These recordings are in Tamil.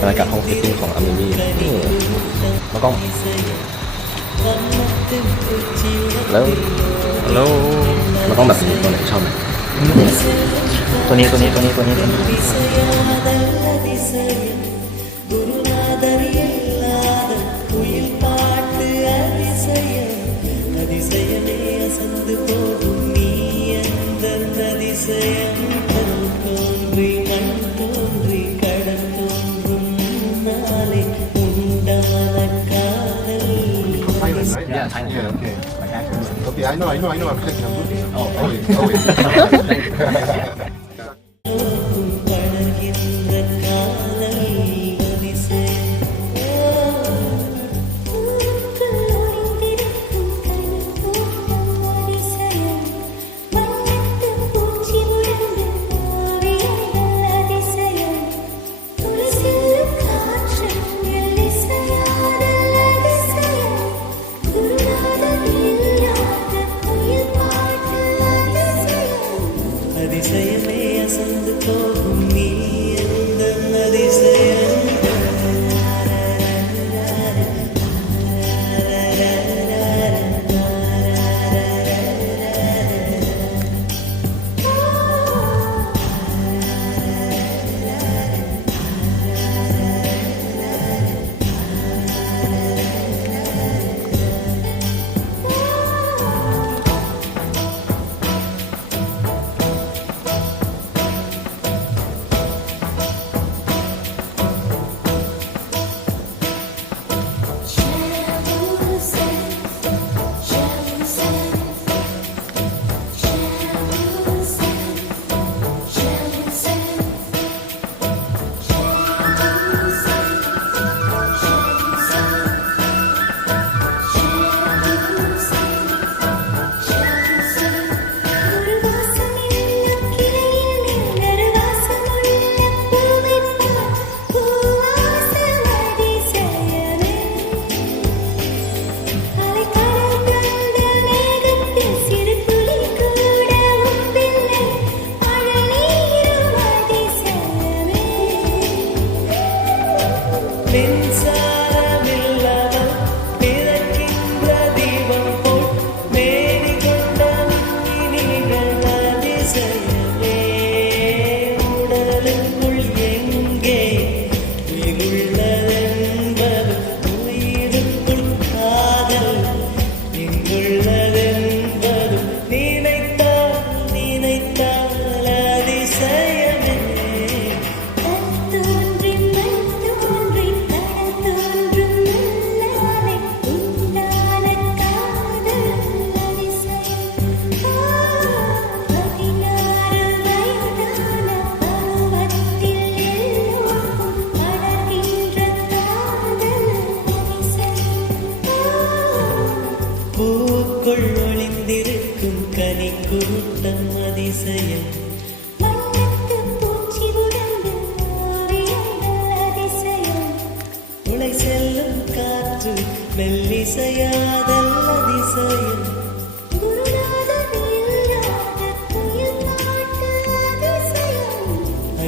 บรรยากาศห้องฟิตติ้งของอามิลี่แล้วก็แล้วมันต้องแบบนี้ตัวไหนชอบไหมตัวนี้Yeah, China. Yeah, okay. Okay, I know. I'm checking. I'm looking. Oh, Thank you.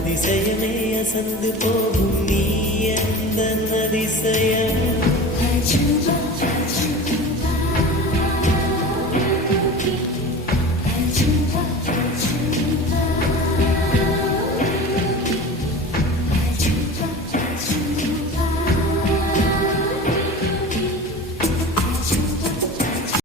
அதிசயமே அசந்து போகும் நீ எந்த அதிசயம்